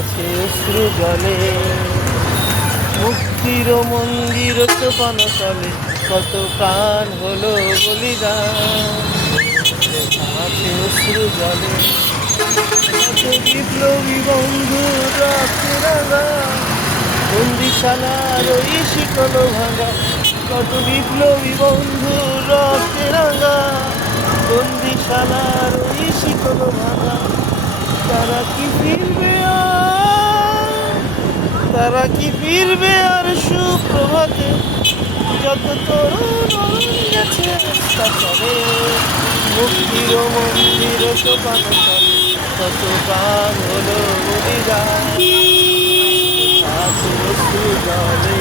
আছে অশ্রু জলে। মুক্তির মন্দির সোপান তলে কত প্রাণ হলো বলিদান, আছে অশ্রু জলে। কত বিপ্লবী বন্ধু রক্তে রাঙা, বন্দিশালার ওই শিকল ভাঙা। কত বিপ্লবী বন্ধু রক্তে রাঙা, বন্দিশালার ওই শিকল ভাঙা। তারা কি ফিরবে আর, তারা কি ফিরবে আর সুপ্রভাতে, যত তরুণ গেছে কাতারে। মুক্তির মন্দির সোপান তলে কত প্রাণ হলো বলিদান, আছে অশ্রু জলে।